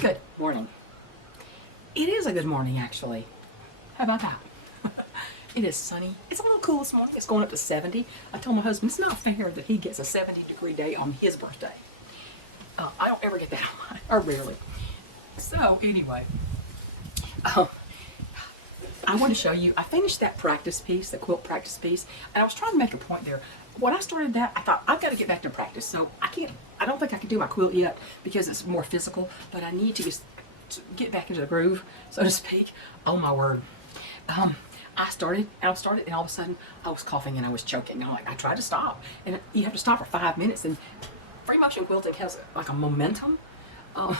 Good morning. It is a good morning, actually. How about that? It is sunny. It's a little cool this morning. It's going up to 70. I told my husband it's not fair that he gets a 70-degree day on his birthday. I don't ever get that, or rarely. So, anyway, I want to show you, I finished that practice piece, the quilt practice piece, and I was trying to make a point there. When I started that, I thought, I've got to get back to practice. So I don't think I can do my quilt yet because it's more physical, but I need to just get back into the groove, so to speak. Oh my word. I started, and all of a sudden I was coughing and I was choking. I tried to stop, and you have to stop for 5 minutes, and free motion quilting has like a momentum. And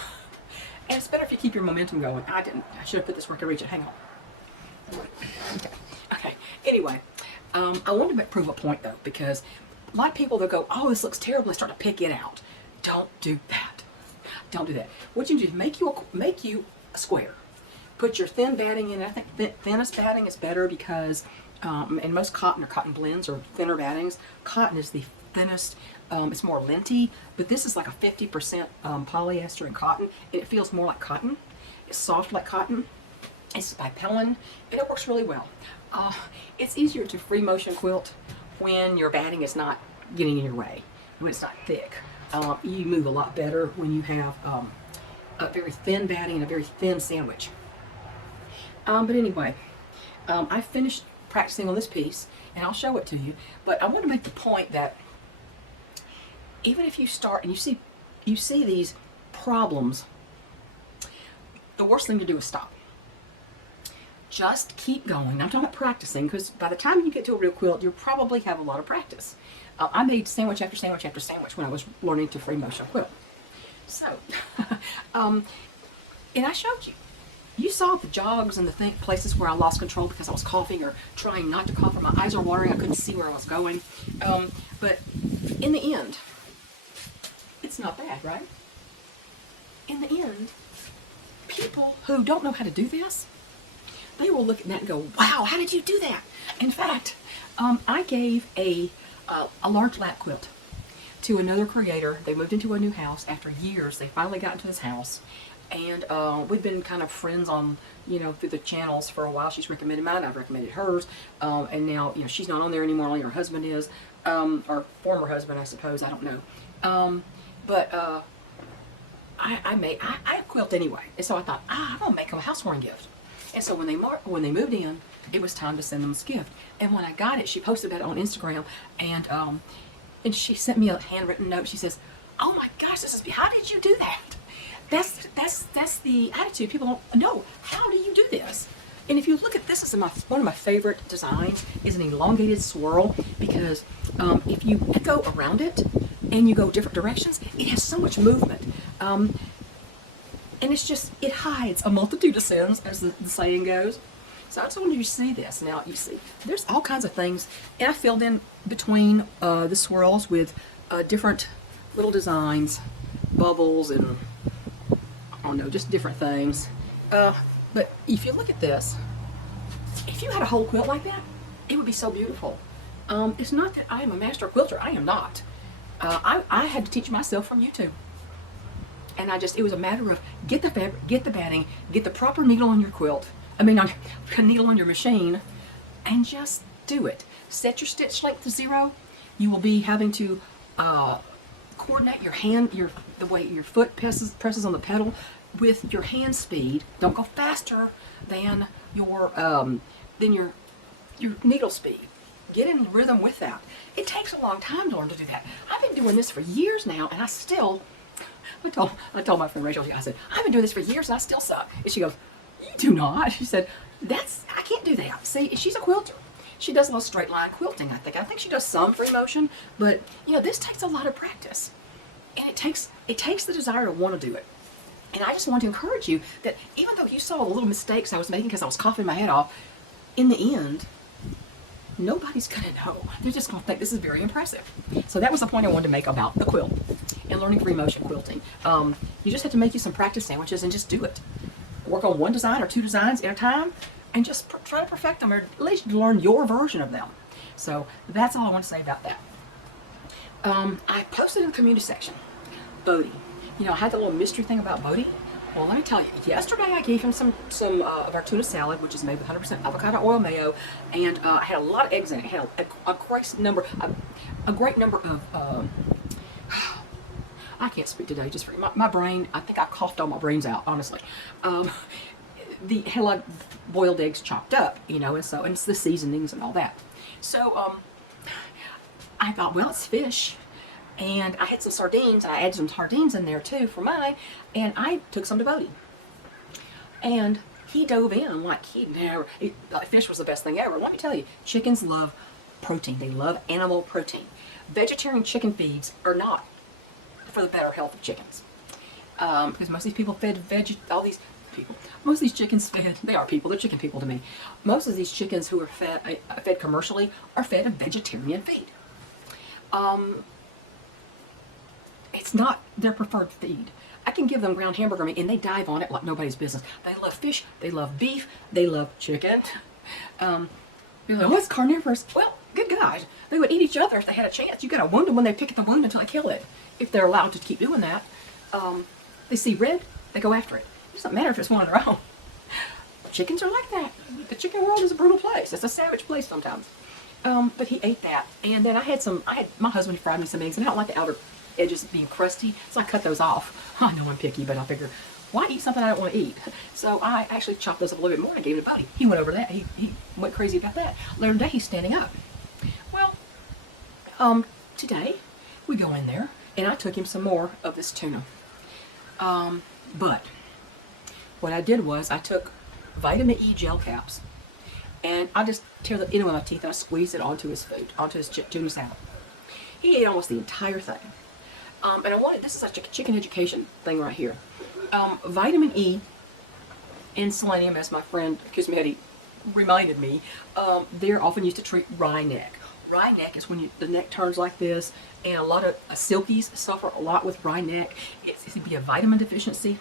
it's better if you keep your momentum going. I should have put this where I could reach it. Hang on. Okay. Anyway, I wanted to prove a point though, because a lot of people, they'll go, oh, this looks terrible, and start to pick it out. Don't do that. Don't do that. What you do is make you a square. Put your thin batting in. I think thinnest batting is better because, and most cotton or cotton blends or thinner battings, cotton is the thinnest. It's more linty, but this is like a 50% polyester and cotton, and it feels more like cotton. It's soft like cotton. It's by Pellin, and it works really well. It's easier to free motion quilt when your batting is not getting in your way, when it's not thick. You move a lot better when you have a very thin batting and a very thin sandwich. But anyway, I finished practicing on this piece, and I'll show it to you. But I want to make the point that even if you start and you see these problems, the worst thing to do is stop. Just keep going. I'm talking about practicing, because by the time you get to a real quilt, you'll probably have a lot of practice. I made sandwich after sandwich after sandwich when I was learning to free motion quilt. So, and I showed you. You saw the jogs and the places where I lost control because I was coughing or trying not to cough, or my eyes are watering. I couldn't see where I was going. But in the end, it's not bad, right? In the end, people who don't know how to do this, they will look at that and go, wow, how did you do that? In fact, I gave a large lap quilt to another creator. They moved into a new house after years. They finally got into this house, and we've been kind of friends on, through the channels for a while. She's recommended mine, I've recommended hers, and now, she's not on there anymore, only her husband is, or former husband, I suppose, I don't know. But I quilt anyway, and so I thought, I'm gonna make them a housewarming gift. And so when they moved in, it was time to send them this gift. And when I got it, she posted about it on Instagram, and she sent me a handwritten note. She says, "Oh my gosh, how did you do that?" That's the attitude. People don't know, how do you do this? And if you look at this, one of my favorite designs is an elongated swirl, because if you go around it and you go different directions, it has so much movement. And it hides a multitude of sins, as the saying goes. So I just wanted you to see this. Now, you see, there's all kinds of things. And I filled in between the swirls with different little designs, bubbles, and, I don't know, just different things. But if you look at this, if you had a whole quilt like that, it would be so beautiful. It's not that I am a master quilter. I am not. I had to teach myself from YouTube. And it was a matter of get the fabric, get the batting, get the proper needle on your quilt. Needle on your machine, and just do it. Set your stitch length to 0. You will be having to coordinate your hand, the way your foot presses on the pedal with your hand speed. Don't go faster than your needle speed. Get in rhythm with that. It takes a long time to learn to do that. I've been doing this for years now, and I told my friend Rachel, I said, I've been doing this for years and I still suck. And she goes, you do not. She said, I can't do that. See, she's a quilter. She does a little straight line quilting, I think. I think she does some free motion, but this takes a lot of practice. And it takes the desire to want to do it. And I just want to encourage you that even though you saw the little mistakes I was making because I was coughing my head off, in the end, nobody's going to know. They're just going to think this is very impressive. So that was the point I wanted to make about the quilt and learning free motion quilting. You just have to make you some practice sandwiches and just do it. Work on one design or 2 designs at a time, and just try to perfect them, or at least learn your version of them. So that's all I want to say about that. I posted in the community section, Bodhi. I had the little mystery thing about Bodhi. Well, let me tell you, yesterday I gave him some of our tuna salad, which is made with 100% avocado oil mayo, and I had a lot of eggs in it. It had a great number of, I can't speak today, just for my brain, I think I coughed all my brains out, honestly. Had a lot of boiled eggs chopped up, you know, and it's the seasonings and all that. So, I thought, well, it's fish. And I had some sardines, and I added some sardines in there too for mine, and I took some to Bodie. And he dove in like like fish was the best thing ever. Let me tell you, chickens love protein. They love animal protein. Vegetarian chicken feeds are not for the better health of chickens. Because most of these people most of these chickens fed, they are people, they're chicken people to me. Most of these chickens who are fed commercially are fed a vegetarian feed. It's not their preferred feed. I can give them ground hamburger meat and they dive on it like nobody's business. They love fish, they love beef, they love chicken. You're like, oh, it's carnivorous. Well, good God, they would eat each other if they had a chance. You gotta wound them when they pick at the wound until they kill it. If they're allowed to keep doing that. They see red, they go after it. It doesn't matter if it's one of their own. Chickens are like that. The chicken world is a brutal place. It's a savage place sometimes. But he ate that. And then my husband fried me some eggs, and I don't like the outer edges being crusty, so I cut those off. I know I'm picky, but I figured, why eat something I don't want to eat? So I actually chopped those up a little bit more and gave it to Buddy. He went over that. He went crazy about that. Later today, he's standing up. Well, today, we go in there, and I took him some more of this tuna. But what I did was I took vitamin E gel caps, and I just tear the end of my teeth and I squeeze it onto his food, onto his tuna salad. He ate almost the entire thing. And this is a chicken education thing right here. Vitamin E and selenium, as my friend Cosmetti reminded me, they're often used to treat wry neck. Wry neck is when the neck turns like this, and a lot of silkies suffer a lot with wry neck. It can be a vitamin deficiency.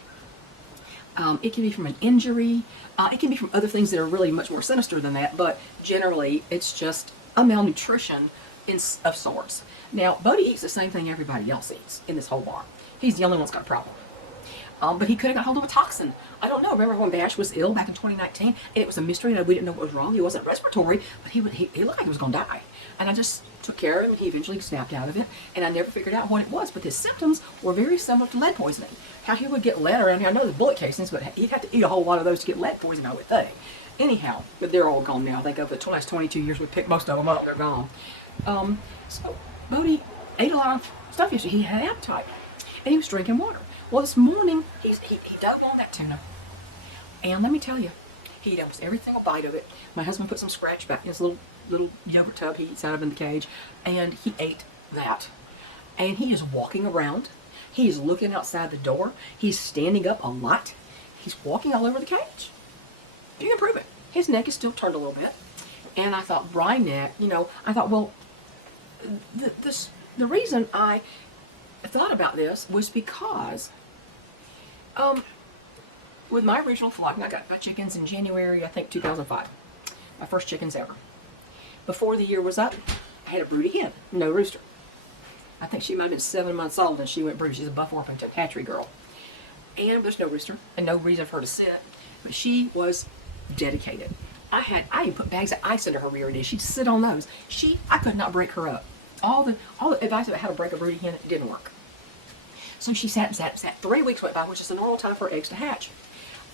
It can be from an injury. It can be from other things that are really much more sinister than that, but generally it's just a malnutrition of sorts. Now, Bodie eats the same thing everybody else eats in this whole bar. He's the only one that's got a problem. But he could have got hold of a toxin. I don't know. Remember when Bash was ill back in 2019? And it was a mystery that we didn't know what was wrong. He wasn't respiratory, but he looked like he was going to die. And I just took care of him, and he eventually snapped out of it. And I never figured out what it was, but his symptoms were very similar to lead poisoning. How he would get lead around here. I know the bullet casings, but he'd have to eat a whole lot of those to get lead poisoning, I would think. Anyhow, but they're all gone now. I think over the last 22 years, we picked most of them up. They're gone. So Bodie ate a lot of stuff yesterday. He had appetite, and he was drinking water. Well, this morning, he dove on that tuna, and let me tell you, he ate almost every single bite of it. My husband put some scratch back in his little yogurt tub he eats out of in the cage, and he ate that. And he is walking around. He is looking outside the door. He's standing up a lot. He's walking all over the cage. You can prove it. His neck is still turned a little bit. And I thought, wry neck, I thought, well, the reason I thought about this was because with my original flock, and I got my chickens in January, I think 2005. My first chickens ever. Before the year was up, I had a broody hen, no rooster. I think she might have been 7 months old and she went broody. She's a Buff Orpington hatchery girl. And there's no rooster and no reason for her to sit, but she was dedicated. I even put bags of ice under her rear end. She'd sit on those. I could not break her up. All the advice about how to break a broody hen, it didn't work. So she sat. 3 weeks went by, which is the normal time for eggs to hatch.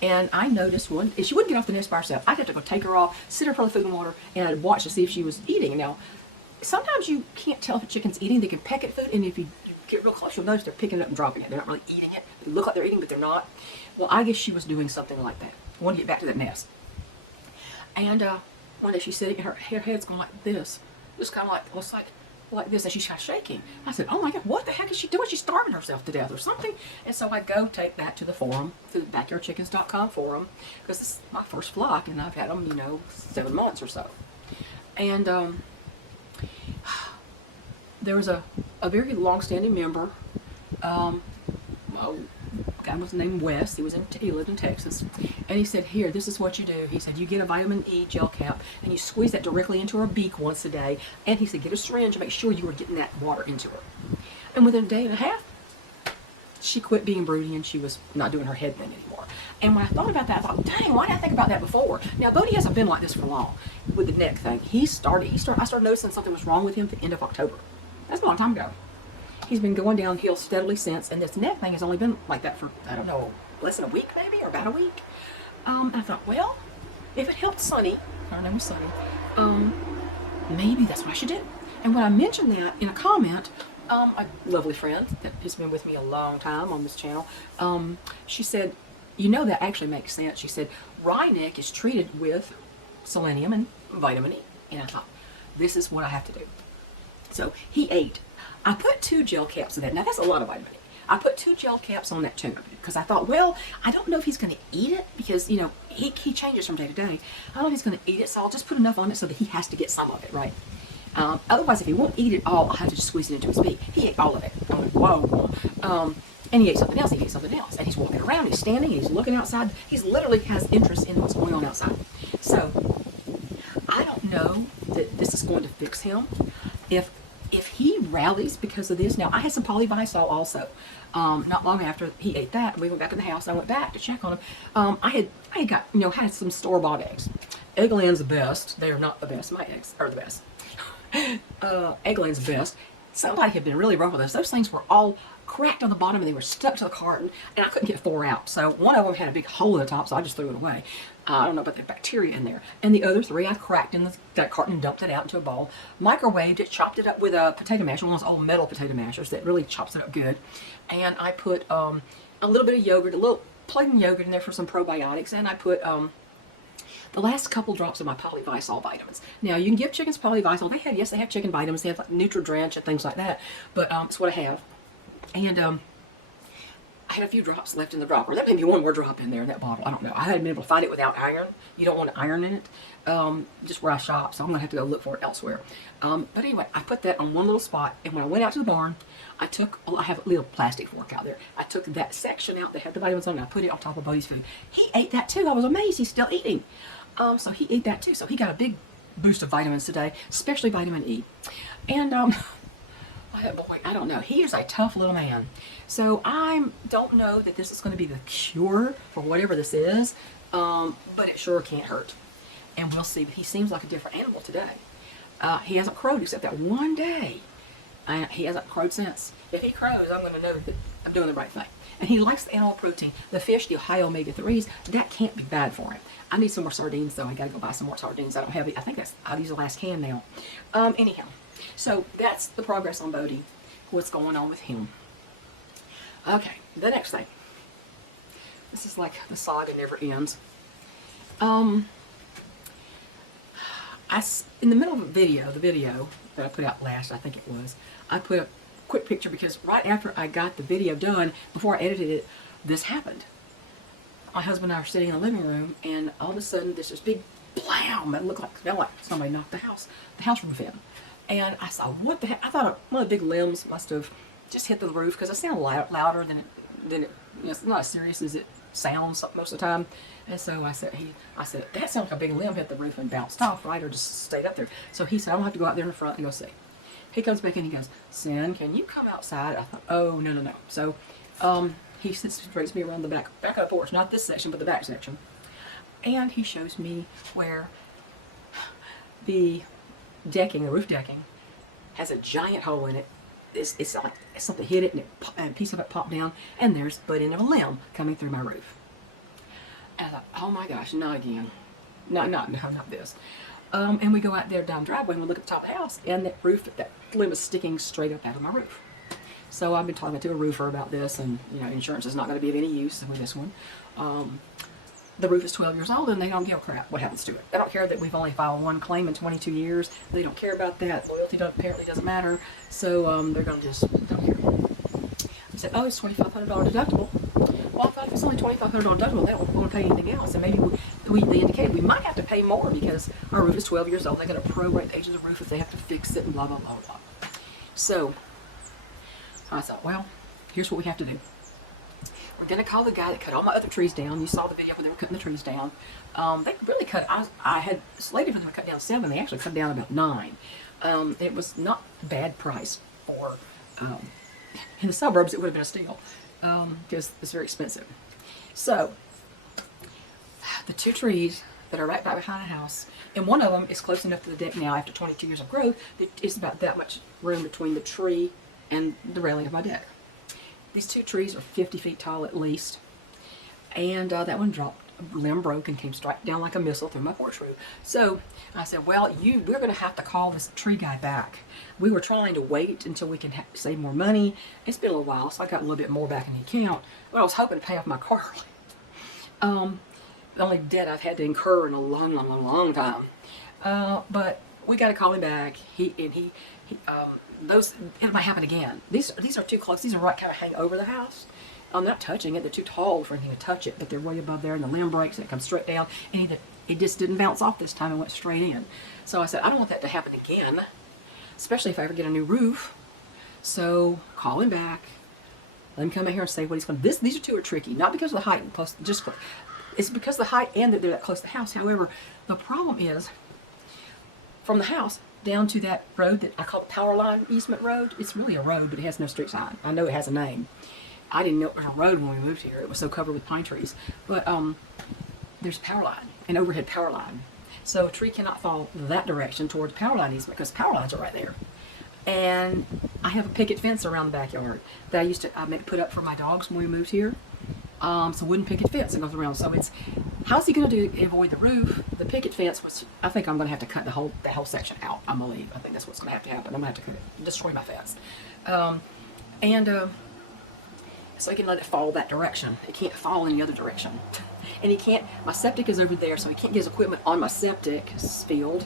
And I noticed if she wouldn't get off the nest by herself, I'd have to go take her off, sit her for the food and water, and I'd watch to see if she was eating. Now, sometimes you can't tell if a chicken's eating. They can peck at food, and if you get real close, you'll notice they're picking it up and dropping it. They're not really eating it. They look like they're eating, but they're not. Well, I guess she was doing something like that. I want to get back to that nest. And one day she's sitting, and her head's going like this. Just kind of like this, and she's kind of shaking. I said, oh my God, what the heck is she doing? She's starving herself to death or something. And so I go take that to the forum, to the backyardchickens.com forum, because this is my first flock, and I've had them, 7 months or so. And there was a very long-standing member, guy was named Wes. He lived in Texas, and he said, here, this is what you do. He said, you get a vitamin E gel cap and you squeeze that directly into her beak once a day, and he said, get a syringe and make sure you are getting that water into her. And within a day and a half, she quit being broody and she was not doing her head thing anymore. And when I thought about that, I thought, dang, why didn't I think about that before? Now, Bodie hasn't been like this for long with the neck thing. I started noticing something was wrong with him at the end of October. That's a long time ago. He's been going downhill steadily since, and this neck thing has only been like that for, I don't know, less than a week maybe, or about a week. And I thought, well, if it helped Sonny, her name was Sonny, maybe that's what I should do. And when I mentioned that in a comment, a lovely friend that has been with me a long time on this channel, she said, you know, that actually makes sense. She said, rye neck is treated with selenium and vitamin E. And I thought, this is what I have to do. So he ate. I put 2 gel caps of that. Now that's a lot of vitamin E. I put 2 gel caps on that tuna because I thought, well, I don't know if he's going to eat it because, you know, he changes from day to day. I don't know if he's going to eat it, so I'll just put enough on it so that he has to get some of it, right? Otherwise, if he won't eat it all, I'll have to just squeeze it into his beak. He ate all of it. I'm like, whoa. And he ate something else, he ate something else. And he's walking around, he's standing, he's looking outside. He's literally has interest in what's going on outside. So, I don't know that this is going to fix him. If he rallies because of this, now I had some polyvisol also. Not long after he ate that, we went back in the house. I went back to check on him. I had got, you know, had some store-bought eggs. Eggland's the best. They are not the best. My eggs are the best. Eggland's the best. Somebody had been really rough with us. Those things were all cracked on the bottom and they were stuck to the carton, and I couldn't get 4 out. So one of them had a big hole in the top, so I just threw it away. I don't know about the bacteria in there. And the other 3 I cracked in that carton and dumped it out into a bowl. Microwaved it, chopped it up with a potato masher, one of those old metal potato mashers that really chops it up good. And I put a little bit of yogurt, a little plain yogurt in there for some probiotics, and I put the last couple drops of my polyvisol vitamins. Now, you can give chickens polyvisol. They have chicken vitamins. They have like Nutri-Drench and things like that. But it's what I have. And I had a few drops left in the dropper. There may be one more drop in there in that bottle. I don't know. I hadn't been able to find it without iron. You don't want to iron in it, just where I shop. So I'm going to have to go look for it elsewhere. But anyway, I put that on one little spot. And when I went out to the barn, I have a little plastic fork out there. I took that section out that had the vitamins on it, and I put it on top of Bodie's food. He ate that too. I was amazed. He's still eating. So he ate that too. So he got a big boost of vitamins today, especially vitamin E. And oh boy, I don't know. He is a tough little man. So I don't know that this is going to be the cure for whatever this is, but it sure can't hurt. And we'll see. But he seems like a different animal today. He hasn't crowed except that one day. He hasn't crowed since. If he crows, I'm going to know that I'm doing the right thing. And he likes the animal protein. The fish, the high omega-3s, that can't be bad for him. I need some more sardines, though. I got to go buy some more sardines. I don't have it. I think I'll use the last can now. Anyhow, so that's the progress on Bodie. What's going on with him? Okay, the next thing. This is like the saga never ends. In the middle of the video that I put out last, I think it was, I put a quick picture because right after I got the video done, before I edited it, this happened. My husband and I were sitting in the living room, and all of a sudden there's this big blam. It smelled like somebody knocked the house roof in. And I saw, what the heck? I thought one of the big limbs must have just hit the roof because it sounded louder than it, you know, it's not as serious as it sounds most of the time. And so I said, that sounds like a big limb hit the roof and bounced off, right? Or just stayed up there. So he said, I'm going to have to go out there in the front and go see. He comes back in and he goes, Sin, can you come outside? I thought, oh, no. So he straights me around the back of the porch, not this section, but the back section. And he shows me where the roof decking, has a giant hole in it. It's like something hit it and a piece of it popped down, and there's the butt end of a limb coming through my roof. And I thought, oh my gosh, not again. Not this. And we go out there down the driveway and we look at the top of the house, and that limb is sticking straight up out of my roof. So I've been talking to a roofer about this, and you know, insurance is not going to be of any use with this one. The roof is 12 years old, and they don't give a crap what happens to it. They don't care that we've only filed one claim in 22 years. They don't care about that. Loyalty apparently doesn't matter. So they're going to just don't care. I said, oh, it's $2,500 deductible. Well, I thought if it's only $2,500 deductible, they don't want to pay anything else. And maybe they indicated we might have to pay more because our roof is 12 years old. They're going to prorate the age of the roof if they have to fix it and blah, blah, blah, blah. So I thought, well, here's what we have to do. We're going to call the guy that cut all my other trees down. You saw the video when they were cutting the trees down. They really cut, I had slated for them to cut down 7. They actually cut down about 9. It was not a bad price for, in the suburbs it would have been a steal. because it's very expensive. So the 2 trees that are right back behind the house, and one of them is close enough to the deck now after 22 years of growth that it's about that much room between the tree and the railing of my deck. These 2 trees are 50 feet tall at least, and that one dropped, a limb broke and came straight down like a missile through my porch roof. So I said, well, we're going to have to call this tree guy back. We were trying to wait until we can save more money. It's been a little while, so I got a little bit more back in the account, but I was hoping to pay off my car. The only debt I've had to incur in a long time. But we got to call him back. It might happen again. These are too close. These are right kind of hang over the house. I'm not touching it. They're too tall for anything to touch it, but they're way above there, and the limb breaks and it comes straight down. And it just didn't bounce off this time and went straight in. So I said, I don't want that to happen again, especially if I ever get a new roof. So call him back. Let him come in here and say what he's going to. These 2 are tricky, not because of the height, it's because of the height and that they're that close to the house. However, the problem is from the house down to that road that I call the power line easement road. It's really a road, but it has no street sign. I know it has a name. I didn't know it was a road when we moved here. It was so covered with pine trees. But there's a power line, an overhead power line. So a tree cannot fall that direction towards the power line easement because power lines are right there. And I have a picket fence around the backyard that I put up for my dogs when we moved here. So wooden picket fence that goes around. So how's he going to avoid the roof? The picket fence, which I think I'm going to have to cut that whole section out, I believe. I think that's what's going to have to happen. I'm going to have to cut it, destroy my fence. So he can let it fall that direction. It can't fall in the other direction. And he can't, my septic is over there, so he can't get his equipment on my septic field.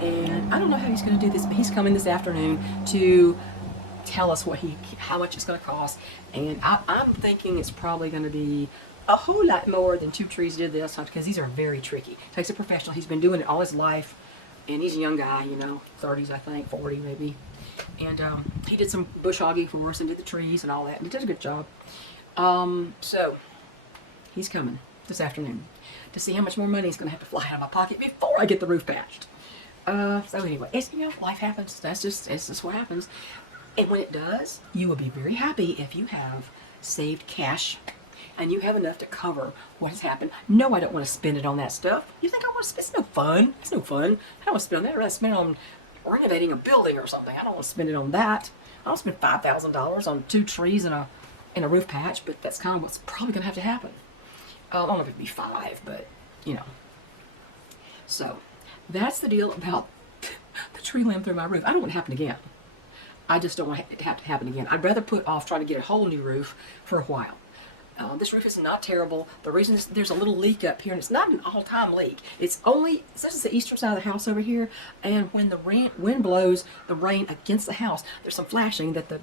And I don't know how he's going to do this, but he's coming this afternoon to tell us how much it's going to cost. And I'm thinking it's probably going to be a whole lot more than 2 trees did this time, because these are very tricky. It takes a professional. He's been doing it all his life, and he's a young guy, 30s I think, 40 maybe. And he did some bush hogging for us and did the trees and all that, and he did a good job. So he's coming this afternoon to see how much more money is going to have to fly out of my pocket before I get the roof patched. So anyway, life happens. It's just what happens. And when it does, you will be very happy if you have saved cash and you have enough to cover what has happened. No, I don't want to spend it on that stuff. You think I want to spend? It's no fun. It's no fun. I don't want to spend on that. I'd rather spend it on renovating a building or something. I don't want to spend it on that. I don't spend $5,000 on 2 trees and a roof patch, but that's kind of what's probably going to have to happen. I don't know if it'd be 5, but So that's the deal about the tree limb through my roof. I don't want it to happen again. I just don't want it to have to happen again. I'd rather put off trying to get a whole new roof for a while. This roof is not terrible. The reason is there's a little leak up here, and it's not an all-time leak. This is the eastern side of the house over here, and when the wind blows the rain against the house, there's some flashing that the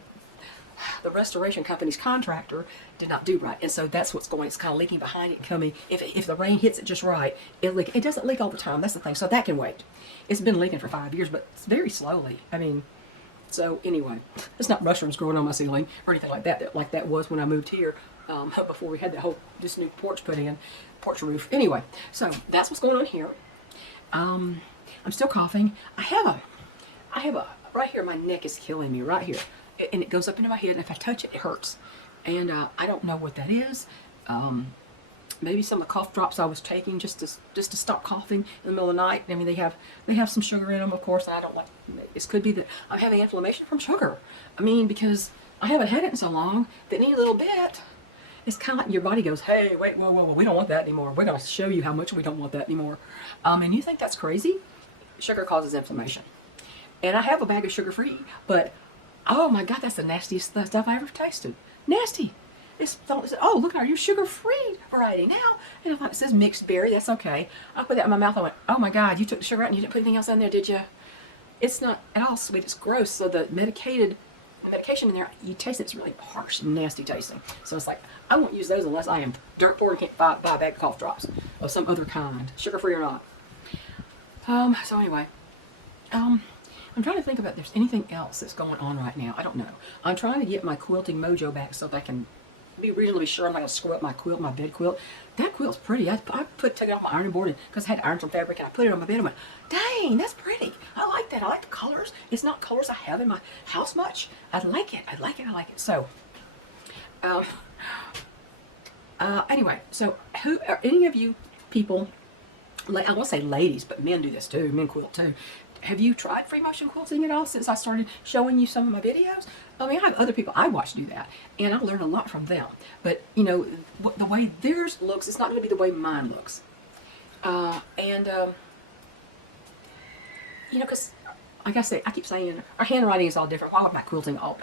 restoration company's contractor did not do right, and so that's what's going. It's kind of leaking behind it, coming. If the rain hits it just right, it'll leak. It doesn't leak all the time. That's the thing. So that can wait. It's been leaking for 5 years, but it's very slowly. So anyway, it's not mushrooms growing on my ceiling or anything like that. Like that was when I moved here. Before we had this new porch put in, porch roof. Anyway, so that's what's going on here. I'm still coughing. I have a right here. My neck is killing me right here, and it goes up into my head. And if I touch it, it hurts. And I don't know what that is. Maybe some of the cough drops I was taking just to stop coughing in the middle of the night. I mean, they have some sugar in them, of course, and I don't like. This could be that I'm having inflammation from sugar. Because I haven't had it in so long that any little bit. It's kind of like your body goes, hey, wait, whoa, we don't want that anymore. We're going to show you how much we don't want that anymore. And you think that's crazy? Sugar causes inflammation. And I have a bag of sugar-free, but, oh my God, that's the nastiest stuff I ever tasted. Nasty. Oh, look, are you sugar-free variety now? And I thought, it says mixed berry, that's okay. I put that in my mouth, I went, oh my God, you took the sugar out and you didn't put anything else in there, did you? It's not at all sweet, it's gross. So the medication in there, you taste it, it's really harsh and nasty tasting. So it's like, I won't use those unless I am dirt poor and can't buy a bag of cough drops of some other kind, sugar-free or not. So anyway, I'm trying to think about if there's anything else that's going on right now. I don't know. I'm trying to get my quilting mojo back so that I can be reasonably sure I'm not going to screw up my quilt, my bed quilt. That quilt's pretty. I took it off my ironing board because I had to iron some fabric, and I put it on my bed and went, dang, that's pretty. I like that. I like the colors. It's not colors I have in my house much. I like it. So Um, anyway, so who are any of you people, I won't say ladies, but men do this too, men quilt too. Have you tried free motion quilting at all since I started showing you some of my videos? I mean, I have other people I watch do that, and I learn a lot from them. But, you know, the way theirs looks, it's not going to be the way mine looks. You know, because, like I say, I keep saying, our handwriting is all different. Why would my quilting our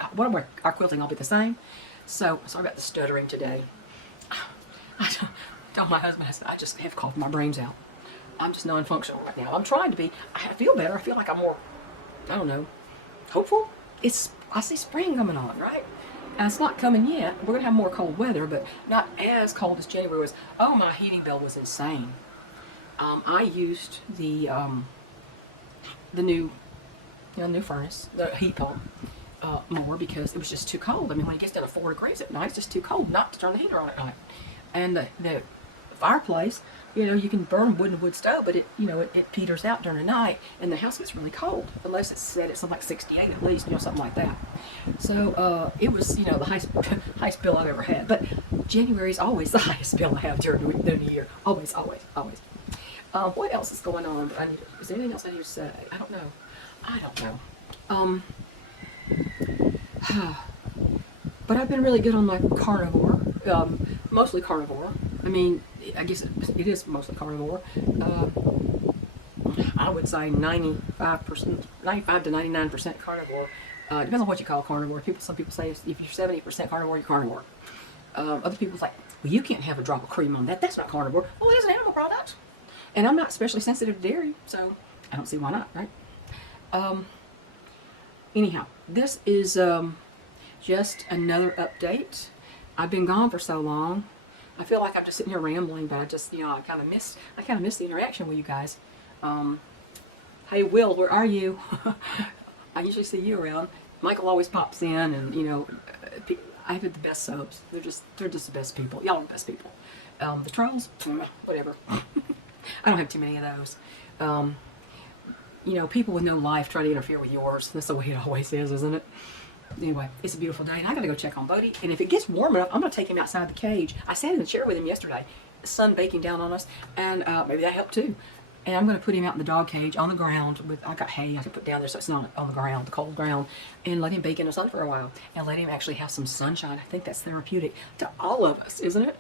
quilting all be the same? So, sorry about the stuttering today. I told my husband, I just have coughed my brains out. I'm just non-functional right now. I'm trying to be. I feel better. I feel like I'm more, I don't know, hopeful. I see spring coming on, right? And it's not coming yet. We're going to have more cold weather, but not as cold as January was. Oh, my heating bill was insane. I used the new furnace, the heat pump, more because it was just too cold. I mean, when it gets down to 4 degrees at night, it's just too cold not to turn the heater on at night. And the fireplace, you know, you can burn wood and wood stove, but it peters out during the night, and the house gets really cold unless it's set at something like 68 at least, you know, something like that. So it was, you know, the highest bill I've ever had. But January is always the highest bill I have during the year. Always, always, always. What else is going on? Is there anything else I need to say? I don't know. But I've been really good on my carnivore. Mostly carnivore. I mean, I guess it is mostly carnivore. I would say 95 to 99% carnivore. Depends on what you call carnivore. Some people say if you're 70% carnivore, you're carnivore. Other people's like, well, you can't have a drop of cream on that. That's not carnivore. Well, it is an animal product. And I'm not especially sensitive to dairy, so I don't see why not, right? Anyhow, this is just another update. I've been gone for so long. I feel like I'm just sitting here rambling, but I just, you know, I kind of miss the interaction with you guys. Hey, Will, where are you? I usually see you around. Michael always pops in, and you know, I've had the best subs. They're just the best people. Y'all are the best people. The trolls, whatever. I don't have too many of those. You know, people with no life try to interfere with yours. That's the way it always is, isn't it? Anyway, it's a beautiful day, and I gotta go check on Bodie. And if it gets warm enough, I'm gonna take him outside the cage. I sat in the chair with him yesterday, the sun baking down on us, and maybe that helped too. And I'm gonna put him out in the dog cage on the ground I got hay I can put down there so it's not on the ground, the cold ground, and let him bake in the sun for a while, and let him actually have some sunshine. I think that's therapeutic to all of us, isn't it?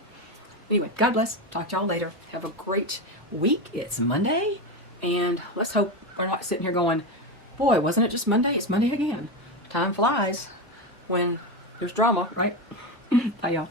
Anyway, God bless. Talk to y'all later. Have a great week. It's Monday, and let's hope we're not sitting here going, boy, wasn't it just Monday? It's Monday again. Time flies when there's drama, right? Bye, y'all.